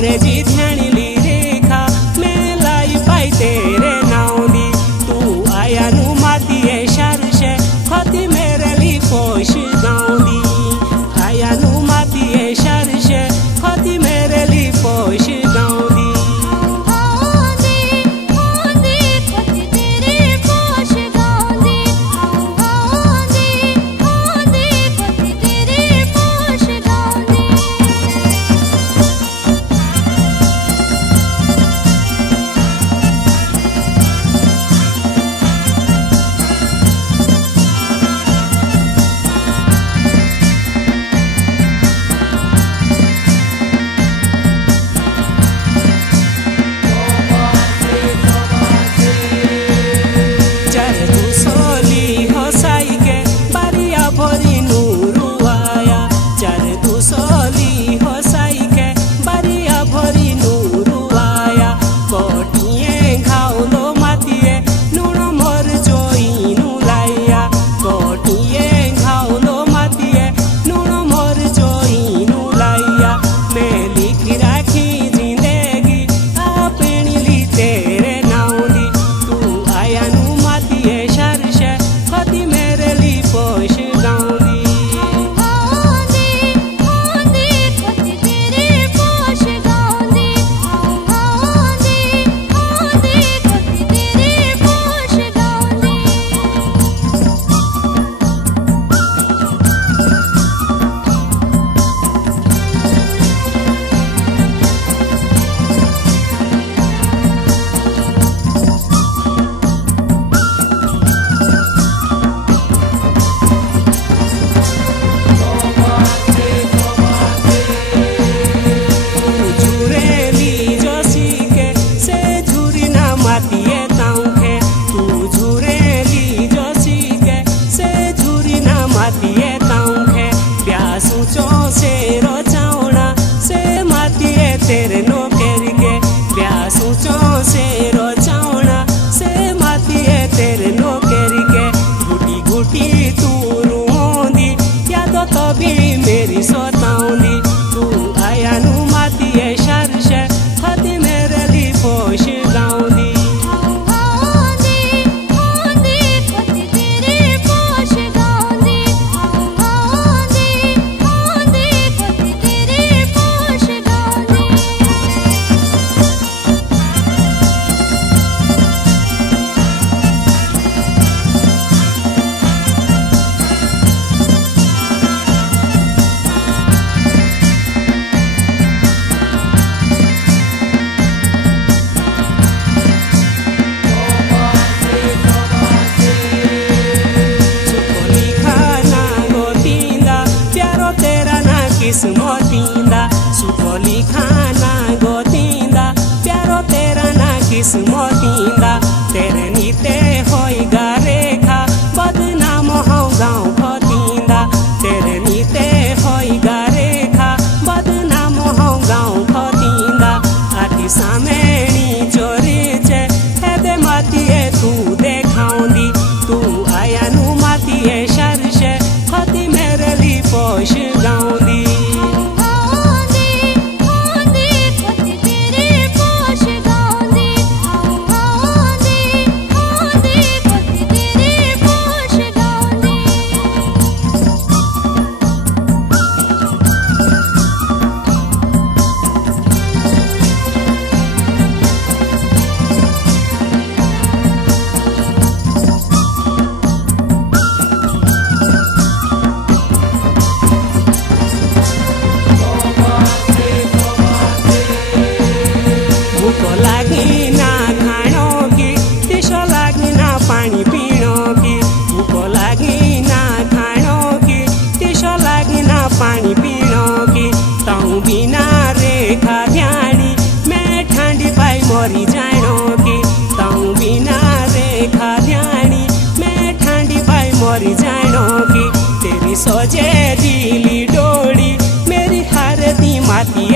करे जी ध्यानी रेखा मैं लाई पाई तेरे नाव दी तू आया नु माती है शर्शे खती मेरे ली पोश गाँव दी आया नु माती है शर्शे खती मेरे ली पोश गाँव दी तेरे नौकर के प्यासों से रोचावना से माती है तेरे नौकर के घुटी घुटी तू रोंदी या तो कभी मेरी सोताऊंदी तू आया नु माती है शर्शे खती मेरे ली पोश गाँव दी किस्मतींदा सुखोली खाना गोतींदा प्यारो तेरा ना किस्मतींदा तेरे नीते होइगा रेखा बदनाम हो गाँव खतींदा तेरे नीते होइगा रेखा बदनाम हो गाँव खतींदा आती सामेणी चोरी चे हेदे माती है तू देखाऊंदी तू आया नु माती है शर्शे खती मेरे ली पोश गाँव दी पानी पीनो की ताऊ बिना रेखा ध्यानी मैं ठंडी पाई मोरी जानो की ताऊ बिना रेखा ध्यानी मैं ठंडी पाई मोरी जानो की तेरी सोचे दिली डोड़ी मेरी हर दी माती